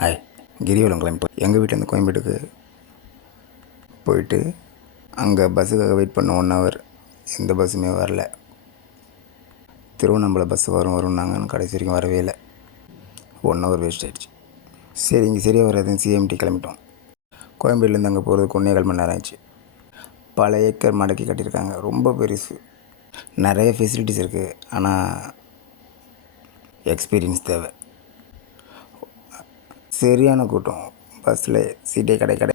Hi கிரிவலம் கிளம்பி போ எங்கள் வீட்டிலேருந்து கோயம்பேட்டுக்கு போயிட்டு அங்கே பஸ்ஸுக்காக வெயிட் பண்ண ஒன் ஹவர் எந்த பஸ்ஸுமே வரல. திருவண்ணாமலை பஸ் வரும் வரும்னாங்க கடைசி வரைக்கும் வரவே இல்லை. ஒன் ஹவர் வேஸ்ட் ஆகிடுச்சு சரி இங்கே சரியாக வராதுன்னு சிஎம்டி கிளம்பிட்டோம். கோயம்பேடுலேருந்து அங்கே போகிறதுக்கு ஒன்றே கால் மணி நேரம் ஆச்சு பல ஏக்கர் மடக்கி கட்டியிருக்காங்க. ரொம்ப பெருசு. நிறைய ஃபெசிலிட்டிஸ் இருக்குது ஆனால் எக்ஸ்பீரியன்ஸ் தேவை. சரியான கூட்டம். பஸ்ஸில் சீட்டே கடை கடை.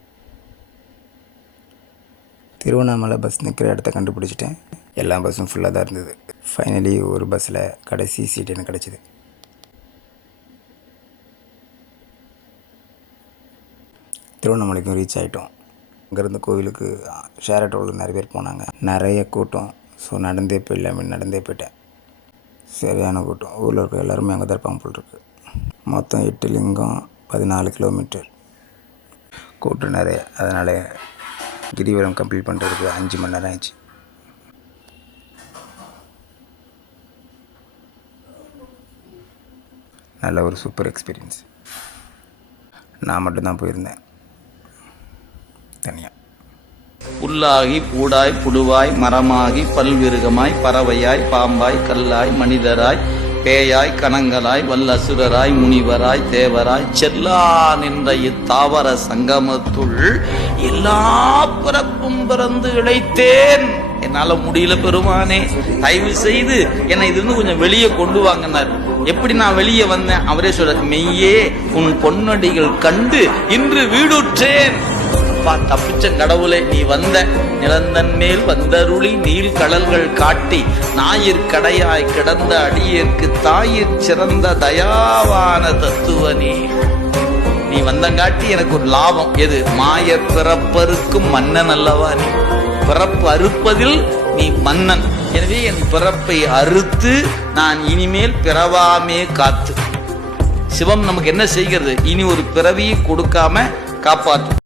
திருவண்ணாமலை பஸ் நிற்கிற இடத்த கண்டுபிடிச்சிட்டேன். எல்லா பஸ்ஸும் ஃபுல்லாக தான் இருந்தது. ஃபைனலி ஒரு பஸ்ஸில் கடைசி சீட் எனக்கு கிடச்சிது. திருவண்ணாமலைக்கும் ரீச் ஆகிட்டோம் அங்கேருந்து கோவிலுக்கு ஷேர் ஆட்டோவில் நிறைய பேர் போனாங்க. நிறைய கூட்டம். ஸோ நடந்தே போயிடலாமே நடந்தே போயிட்டேன். சரியான கூட்டம். ஊரில் இருக்க எல்லாருமே அங்கே தான் இருப்பாங்க போல் இருக்கு. மொத்தம் எட்டு லிங்கம். பதினாலு கிலோமீட்டர் கூட்டம் நிறைய. அதனால் கிரிவலம் கம்ப்ளீட் பண்ணுறதுக்கு அஞ்சு மணி நேரம் ஆயிடுச்சு. நல்ல ஒரு சூப்பர் எக்ஸ்பீரியன்ஸ் நான் மட்டும்தான் போயிருந்தேன். தனியாக புல்லாகி பூடாய் புழுவாய் மரமாகி பல்விருகமாய் பறவையாய் பாம்பாய் கல்லாய் மனிதராய் பேயாய் கணங்களாய் வல்லசுரராய் முனிவராய் தேவராய் செல்லா நின்ற இத்தாவர சங்கமத்துள் எல்லா பிறப்பும் பிறந்து இழைத்தேன். என்னால முடியல பெருமானே தயவு செய்து என்னை இது கொஞ்சம் வெளியே கொண்டு வாங்கினார் எப்படி நான் வெளியே வந்தேன்? அவரே சொல்ற மெய்யே உன் பொன்னடிகள் கண்டு இன்று வீடுற்றேன். அப்பா தப்பிச்ச கடவுளே நீ வந்த. நிலந்தன் மேல் வந்தருளி நீள் கடல்கள் காட்டி ஞாயிற் கடையாய் கிடந்த அடியேற்கு தாயிற் சிறந்த தயாவான தத்துவனே நீ. வந்தங்காட்டி எனக்கு ஒரு லாபம். எது? மாய பிறப்பருக்கும் மன்னன் அல்லவா நீ? பிறப்பு அறுப்பதில் நீ மன்னன். எனவே என் பிறப்பை அறுத்து நான் இனிமேல் பிறவாமே காத்து. சிவம் நமக்கு என்ன செய்கிறது? இனி ஒரு பிறவியை கொடுக்காம காப்பாற்றும்